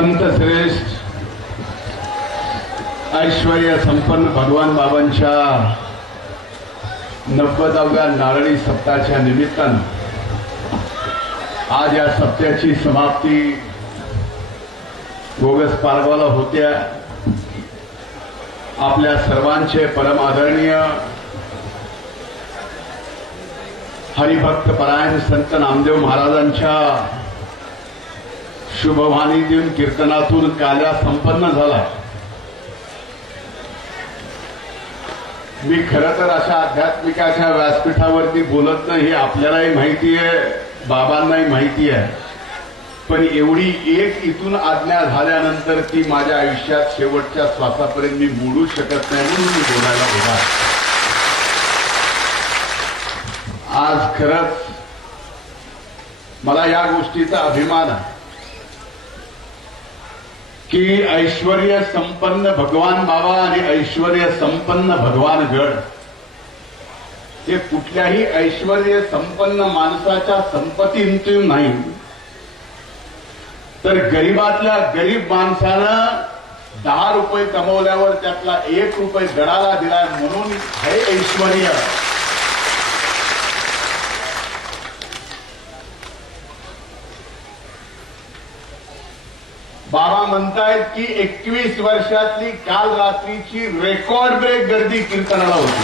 संत श्रेष्ठ ऐश्वर्य संपन्न भगवान बाबांच्या 90व्या नारळी सप्ताहाच्या निमित्तानं आज या सप्त्याची समाप्ती बोगस पारगावला होत्या. आपल्या सर्वांचे परम आदरणीय हरिभक्त परायण संत नामदेव महाराजांच्या शुभवाणीतून कीर्तनातून काल्या संपन्न झाला. मी खरं तर अशा आध्यात्मिकाच्या व्यासपीठावरती बोलत नाही हे आपल्यालाही माहिती आहे, बाबांनाही माहिती आहे. पण एवढी एक इथून आज्ञा झाल्यानंतर ती माझ्या आयुष्यात शेवटच्या श्वासापर्यंत मी बोलू शकत नाही म्हणून मी बोलायला उभा. आज खरंच मला या गोष्टीचा अभिमान आहे की ऐश्वर्य संपन्न भगवान बाबा आणि ऐश्वर्य संपन्न भगवान गड हे कुठल्याही ऐश्वर्य संपन्न माणसाच्या संपत्तीतून नाही, तर गरीबातल्या गरीब माणसानं 10 रुपये कमवल्यावर त्यातला 1 रुपये गडाला दिलाय म्हणून हे ऐश्वर्य. बाबा म्हणतायत की 21 वर्षातली काल रात्रीची रेकॉर्ड ब्रेक गर्दी कीर्तनाला होती.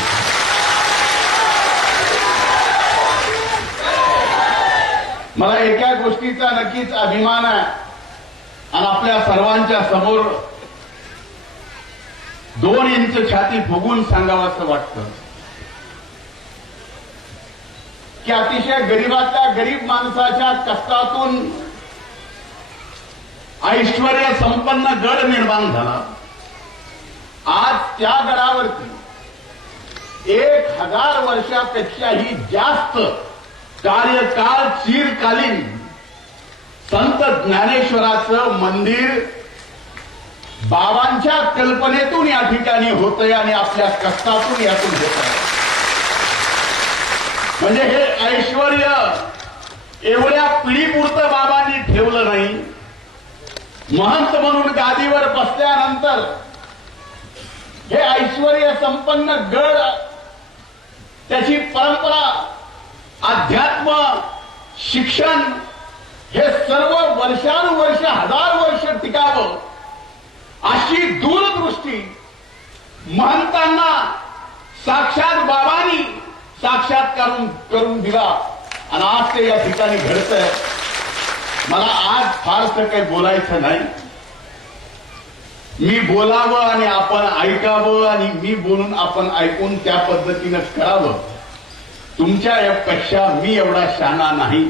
मला एका गोष्टीचा नक्कीच अभिमान आहे आणि आपल्या सर्वांच्या समोर 2 इंच छाती फुगून सांगावं असं वाटतं की अतिशय गरीबातल्या गरीब माणसाच्या कष्टातून ऐश्वर्य संपन्न गड निर्माण झाला. आज त्या गडावरती 1000 वर्षापेक्षाही जास्त कार्यकाळ चिरकालीन संत ज्ञानेश्वराचं मंदिर बाबांच्या कल्पनेतून या ठिकाणी होतंय आणि आपल्या कष्टातून यातून होत आहे. म्हणजे हे ऐश्वर्य एवढ्या पिढीपुरतं बाबांनी ठेवलं नाही. महंत म्हणून गादीवर बसल्यानंतर हे ऐश्वर्य संपन्न गड त्याची परंपरा, अध्यात्म, शिक्षण हे सर्व वर्षानुवर्ष 1000 वर्ष टिकावं अशी दूरदृष्टी महंतांना साक्षात बाबांनी साक्षात्कार करून दिला आणि आज ते या ठिकाणी घडतंय. मला आज फारसं काही बोलायचं नाही. मी बोलावं आणि आपण ऐकावं आणि मी बोलून आपण ऐकून त्या पद्धतीनं करावं. तुमच्या यापेक्षा मी एवढा शहाणा नाही.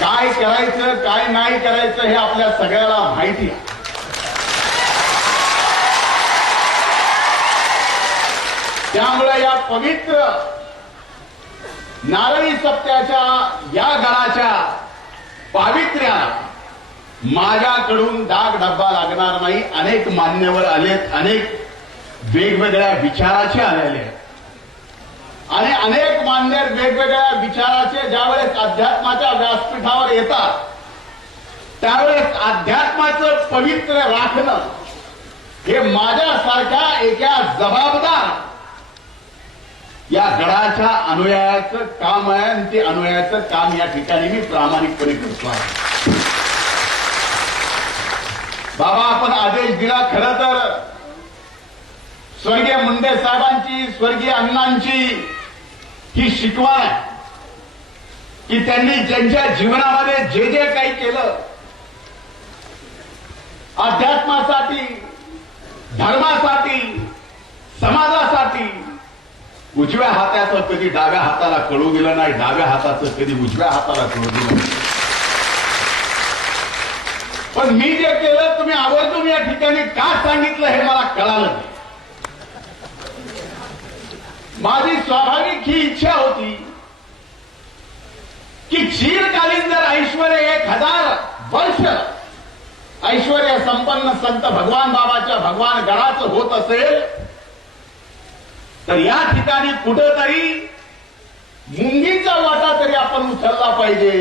काय करायचं काय नाही करायचं हे आपल्या सगळ्याला माहिती आहे. त्यामुळे या पवित्र नारळी सप्त्याच्या या गडाच्या पावित्र्याला माझ्याकडून डाग डब्बा लागणार नाही. अनेक मान्यवर आलेत, अनेक वेगवेगळ्या विचाराचे आलेले आहेत आणि अनेक मान्यवर वेगवेगळ्या विचाराचे ज्यावेळेस अध्यात्माच्या व्यासपीठावर येतात त्यावेळेस अध्यात्माचं पवित्र राखणं हे माझ्यासारख्या एका जबाबदार या गडाच्या अनुयायाचं काम आहे आणि ते अनुयायाचं काम या ठिकाणी मी प्रामाणिकपणे करतो आहे. बाबा आपण आदेश दिला. खरं तर स्वर्गीय मुंडे साहेबांची, स्वर्गीय अण्णांची ही शिकवण आहे की त्यांनी ज्यांच्या जीवनामध्ये जे जे काही केलं अध्यात्मासाठी, धर्मासाठी, समाजासाठी, उजव्या हाताचं कधी डाव्या हाताला कळू दिलं नाही, डाव्या हाताचं कधी उजव्या हाताला कळू दिलं नाही. पण मी जे केलं तुम्ही आवर्जून या ठिकाणी का सांगितलं हे मला कळालं नाही. माझी स्वाभाविक ही इच्छा होती की चिरकालीन जर ऐश्वर्य 1000 वर्ष ऐश्वर्य संपन्न संत भगवान बाबाच्या भगवान गडाचं होत असेल तर या ठिकाणी कुठेतरी मुंगीचा वाटा तरी आपण उचलला पाहिजे.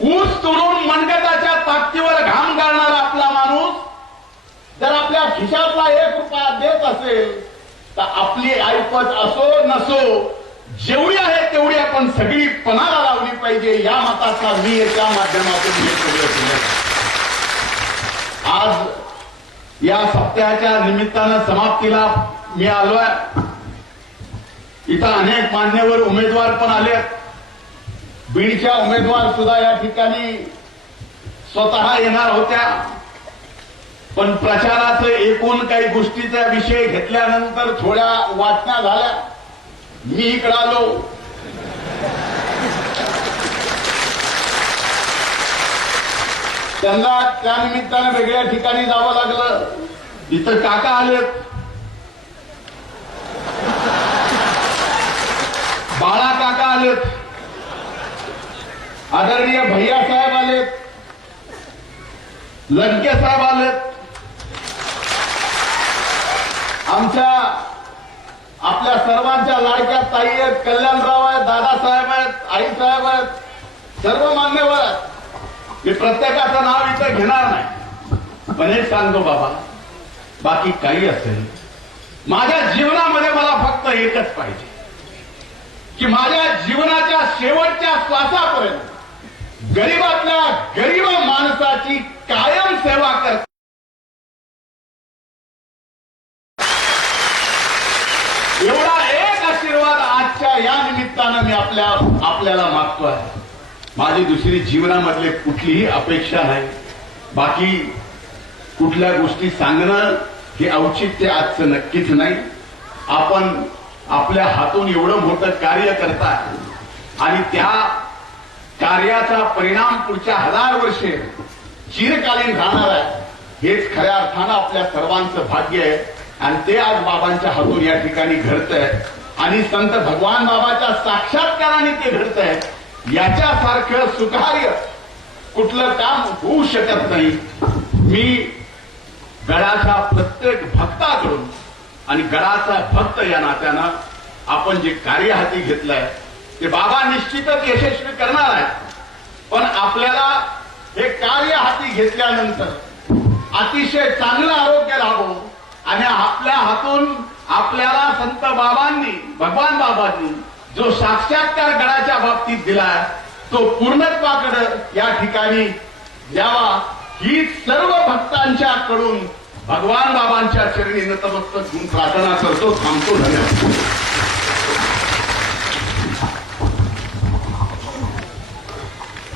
ऊस तोडून मनगटाच्या ताकदीवर घाम घालणारा आपला माणूस जर आपल्या खिशातला 1 रुपया देत असेल तर आपली ऐपत असो नसो जेवढी आहे तेवढी आपण सगळी पणाला लावली पाहिजे या मताचा मी याच्या माध्यमातून हे सगळं केलं. आज या सप्ताहाच्या निमित्तानं समाप्तीला मी आलोय. इथं अनेक मान्यवर उमेदवार पण आलेत. बीडच्या उमेदवार सुद्धा या ठिकाणी स्वतः येणार होत्या. पण प्रचाराचं एकूण काही गोष्टीचा विषय घेतल्यानंतर थोड्या वाटण्या झाल्या. मी इकडे आलो. त्यांना त्या निमित्तानं वेगळ्या ठिकाणी जावं लागलं. इथं काका आलेत, बाळा काका आलेत, आदरणीय भैया साहेब आलेत, लंके साहेब आलेत, आमच्या आपल्या सर्वांच्या लाडक्या ताई आहेत, कल्याणराव आहेत, दादासाहेब आहेत, आईसाहेब आहेत, सर्व मान्यवर आहेत. मी प्रत्येकाचं नाव इथं घेणार नाही. पण हे सांगतो बाबा, बाकी काही असेल माझ्या जीवनामध्ये मला फक्त एकच पाहिजे की माझ्या जीवनाच्या शेवटच्या श्वासापर्यंत गरीबातल्या गरीब माणसाची कायम सेवा कर. एवढा एक आशीर्वाद आजच्या या निमित्तानं मी आपल्याला मागतोय. माझी दुसरी जीवनामधली कुठलीही अपेक्षा नाही. बाकी कुठल्या गोष्टी सांगणं हे औचित्य आजचं नक्कीच नाही. आपण आपल्या हातून एवढं मोठं कार्य करताय आणि त्या कार्याचा परिणाम पुढच्या 1000 वर्षे चिरकालीन राहणार आहे. हेच खऱ्या अर्थानं आपल्या सर्वांचं भाग्य आहे आणि ते आज बाबांच्या हातून या ठिकाणी घडतंय आणि संत भगवान बाबाच्या साक्षात्काराने ते घडतंय. याच्यासारखं सुकार्य कुठलं काम होऊ शकत नाही. मी गडाच्या प्रत्येक भक्ताकडून आणि गडाचा भक्त या नात्यानं आपण जे कार्य हाती घेतलंय ते बाबा निश्चितच यशस्वी करणार आहेत. पण आपल्याला हे कार्य हाती घेतल्यानंतर अतिशय चांगलं आरोग्य लाभो आणि आपल्या हातून आपल्याला संत बाबांनी भगवान बाबांनी जो साक्षात्कार गडाच्या बाबतीत दिलाय तो पूर्णत्वाकडे या ठिकाणी द्यावा ही सर्व भक्तांच्याकडून भगवान बाबांच्या चरणी नतमस्तक होऊन प्रार्थना करतो. थांबतो. धन्यवाद.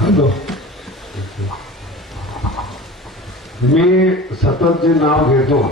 हॅलो, मी सतत जे नाव घेतो